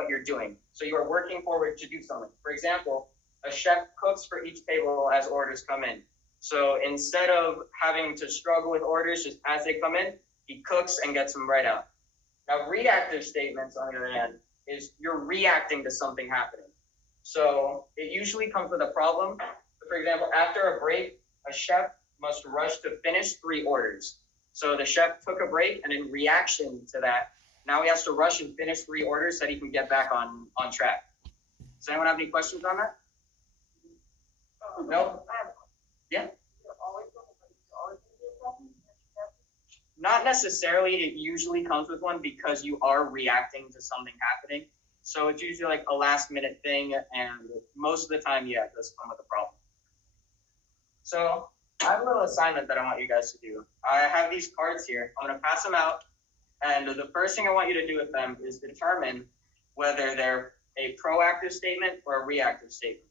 what you're doing. So you are working forward to do something. For example, a chef cooks for each table as orders come in. So instead of having to struggle with orders just as they come in, he cooks and gets them right out. Now, reactive statements, on the other hand, is you're reacting to something happening. So it usually comes with a problem. For example, after a break, a chef must rush to finish 3 orders. So the chef took a break, and in reaction to that, now he has to rush and finish 3 orders so that he can get back on track. Does anyone have any questions on that? No? Yeah? Not necessarily. It usually comes with one because you are reacting to something happening. So it's usually like a last minute thing, and most of the time, yeah, it does come with a problem. So I have a little assignment that I want you guys to do. I have these cards here. I'm going to pass them out, and the first thing I want you to do with them is determine whether they're a proactive statement or a reactive statement.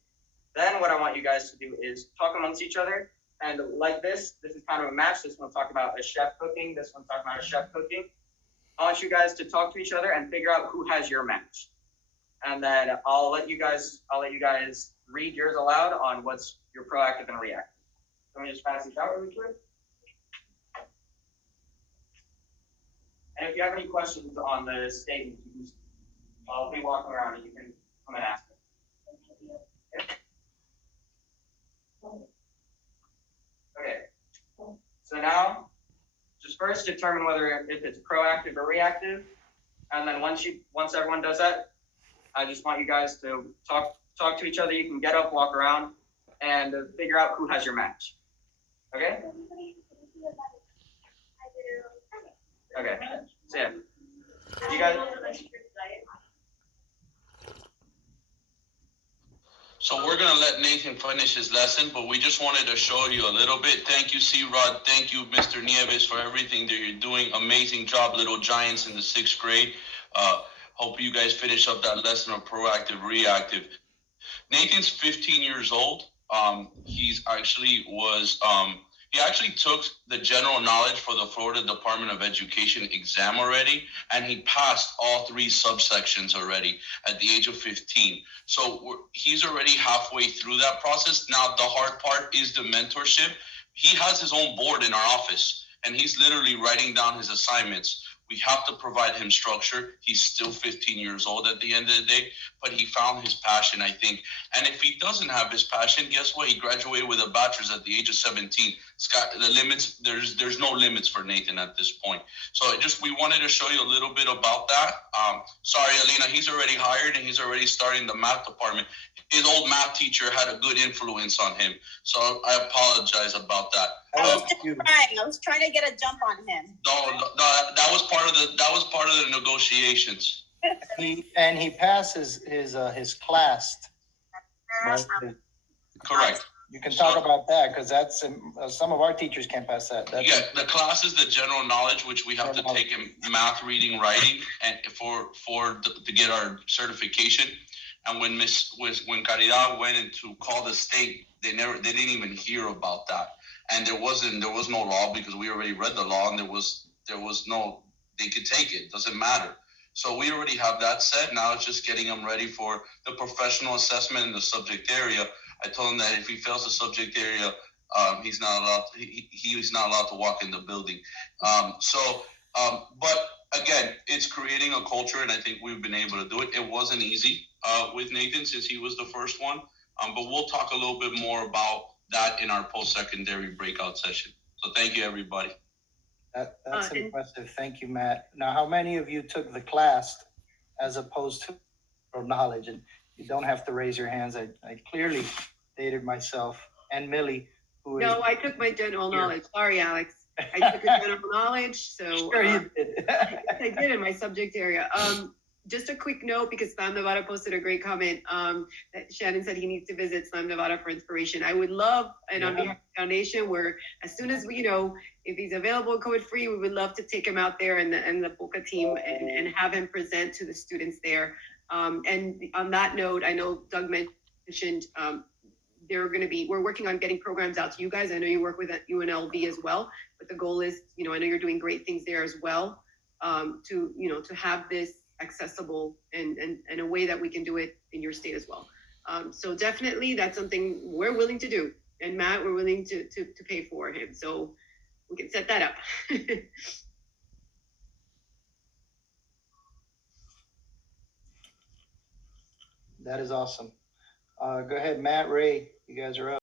Then what I want you guys to do is talk amongst each other, and like this is kind of a match. This one talk about a chef cooking. This one talk about a chef cooking. I want you guys to talk to each other and figure out who has your match. And then I'll let you guys read yours aloud on what's your proactive and reactive. Let me just pass these out really quick. And if you have any questions on the statement, I'll be walking around and you can come and ask me. Okay. So now, just first determine whether if it's proactive or reactive, and then once everyone does that, I just want you guys to talk to each other. You can get up, walk around, and figure out who has your match. Okay? Okay. So yeah. You guys. So we're gonna let Nathan finish his lesson, but we just wanted to show you a little bit. Thank you, C-Rod. Thank you, Mr. Nieves, for everything that you're doing. Amazing job, little giants in the 6th grade. Hope you guys finish up that lesson of proactive, reactive. Nathan's 15 years old. He actually took the general knowledge for the Florida Department of Education exam already, and he passed all 3 subsections already at the age of 15. So he's already halfway through that process. Now, the hard part is the mentorship. He has his own board in our office, and he's literally writing down his assignments. We have to provide him structure. He's still 15 years old at the end of the day, but he found his passion, I think. And if he doesn't have his passion, guess what? He graduated with a bachelor's at the age of 17. There's no limits for Nathan at this point. So we wanted to show you a little bit about that. Sorry, Alina, he's already hired and he's already starting the math department. His old math teacher had a good influence on him. So I apologize about that. I was just trying. I was trying to get a jump on him. No, that was part of the negotiations. He passes his class. Correct. You can talk about that because that's some of our teachers can't pass that. The class is the general knowledge, which we have to take in math, reading, writing, and to get our certification. And when Caridad went in to call the state, they didn't even hear about that. And there was no law because we already read the law, and there was no, they could take it. Doesn't matter. So we already have that set. Now it's just getting them ready for the professional assessment in the subject area. I told him that if he fails the subject area, he's not allowed to walk in the building. But again, it's creating a culture, and I think we've been able to do it. It wasn't easy with Nathan since he was the first one, but we'll talk a little bit more about that in our post-secondary breakout session. So thank you, everybody. That's impressive. Thank you, Matt. Now, how many of you took the class as opposed to knowledge? And you don't have to raise your hands. I clearly stated myself and Millie. I took my general knowledge. Sorry, Alex. I took a general knowledge. So sure you did. I did in my subject area. Just a quick note, because Slam Nevada posted a great comment. That Shannon said he needs to visit Slam Nevada for inspiration. I would love, and on behalf of the foundation, where as soon as we, if he's available COVID free, we would love to take him out there and the Boca team and have him present to the students there. And on that note, I know Doug mentioned we're working on getting programs out to you guys. I know you work with UNLV as well, but the goal is, I know you're doing great things there as well. To have this accessible and a way that we can do it in your state as well. So definitely that's something we're willing to do. And Matt, we're willing to pay for him. So we can set that up. That is awesome. Go ahead, Matt, Ray, you guys are up.